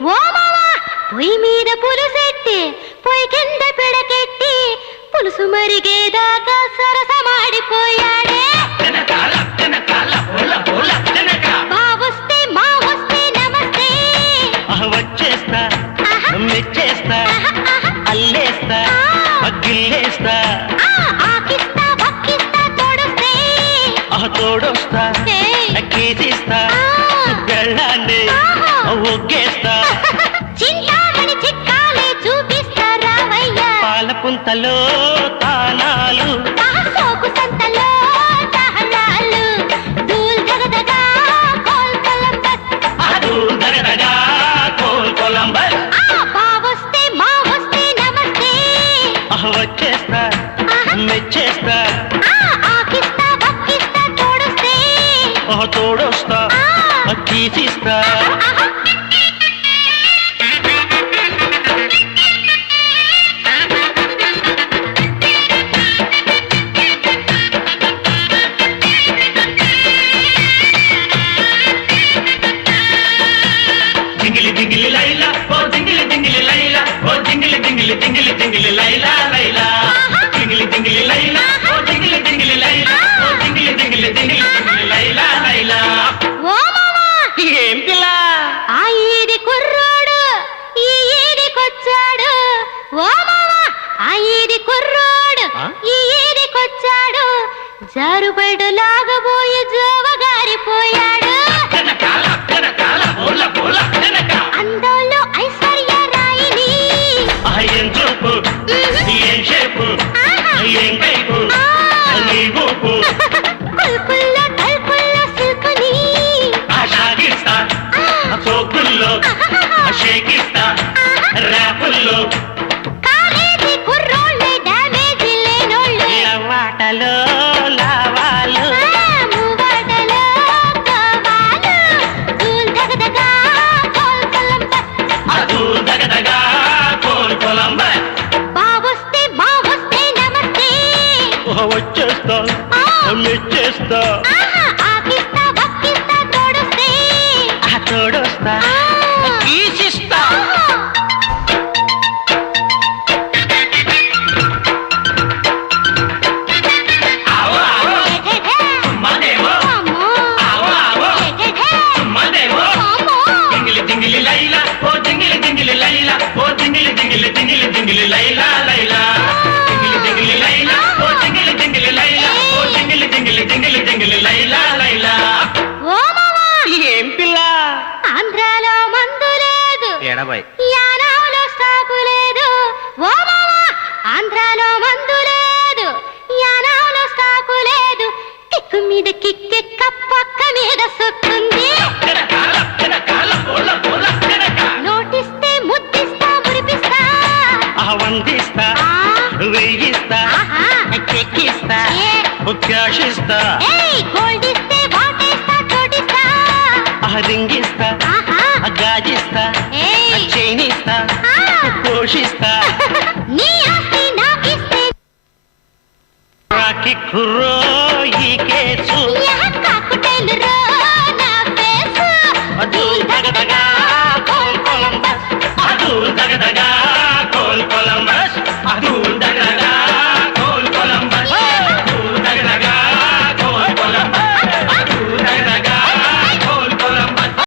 ఓ మావా పొయ్యి మీద పులుసెట్టి పొయ్యి కింద పిడకెట్టి పులుసు మరిగేదాకా సరసమాడిపోయాడే బావొస్తే మావొస్తే నమస్తే వచ్చేస్తా మెచ్చేస్తా అల్లేస్తా గిల్లేస్తా ఆకిస్తా బక్కిస్తా తోడొస్తే తోడొస్తా కేసిస్తా పెళ్ళాన్ని ఒగ్గేస్తా చింతామణి చిక్కాలే చూపిస్తా రావయ్యా పాల పుంతలో తానాలు సోకు సంతలో తాళాలు దూల్ దగదగా కోల్ కొలంబస్ దూల్ దగదగా కోల్ కొలంబస్ బావొస్తే మావొస్తే నమస్తే వచ్చేస్తా మెచ్చేస్తా ఆకిస్తా బక్కిస్తా తోడొస్తే తోడొస్తా తీసిస్తా జింగిలి జింగిలి లైలా ఓ జింగిలి జింగిలి లైలా ఓ జింగిలి జింగిలి జింగిలి జింగిలి లైలా లైలా జింగిలి జింగిలి లైలా ఓ జింగిలి జింగిలి లైలా ఓ జింగిలి జింగిలి జింగిలి జింగిలి లైలా లైలా ఓ మావా ఏం పిల్ల ఆ ఈది కుర్రోడు ఈ ఈదికొచ్చాడు ఓ మావా ఆ ఈది కుర్రోడు ఈ ఈదికొచ్చాడు జారుబడు లాగబోయి జోవగారిపోయాడు అందంలో ఐశ్వర్య రాయిని ఏం చూపు ఏం షేపు ఏం కైపు నీ ఊపు కుల్కుల్లో తల్కుల్లో సిల్కుని షాకిస్తా సోకుల్లో షేకిస్తా ర్యాపుల్లో కాలేజీ కుర్రోళ్ళే డ్యామేజీ లేనోళ్ళే లవాటలో లావాలు మూవాడలో కావాలు దూల్ దగదగా కోల్ కొలంబస్ దూల్ దగదగా కోల్ కొలంబస్ బావొస్తే మావొస్తే నమస్తే వచ్చేస్తా మెచ్చేస్తా ఆకిస్తా బక్కిస్తా తోడొస్తే తోడొస్తా తీసిస్తా మదేవో ఆవో ఆవో మదేవో జింగిలి జింగిలి లైలా ఓ జింగిలి జింగిలి లైలా ఓ జింగిలి జింగిలి జింగిలి జింగిలి లైలా లైలా జింగిలి జింగిలి లైలా ఓ జింగిలి జింగిలి లైలా ఓ జింగిలి జింగిలి జింగిలి జింగిలి లైలా లైలా ఓ మావా ఏం పిల్ల ఆంధ్రాలో మందు లేదు ఎడబాయ్ యానాలో స్టాకు లేదు ఓ మావా ఆంధ్రాలో మందు లేదు యానాలో స్టాకు లేదు కిక్కు మీద కిక్కెక్క పక్క మీద సొక్కుంది నోటిస్తే ముద్దిస్తా మురిపిస్తా వందిస్తా వేయిస్తా చెక్కిస్తా క్యాషిస్తా గోల్డ్ ఇస్తే వాటేస్తా చోటిస్తా రింగిస్తా గాజిస్తా చైనిస్తా పోషిస్తా నీ ఆస్తి నాకిస్తే రాకి కుర్రో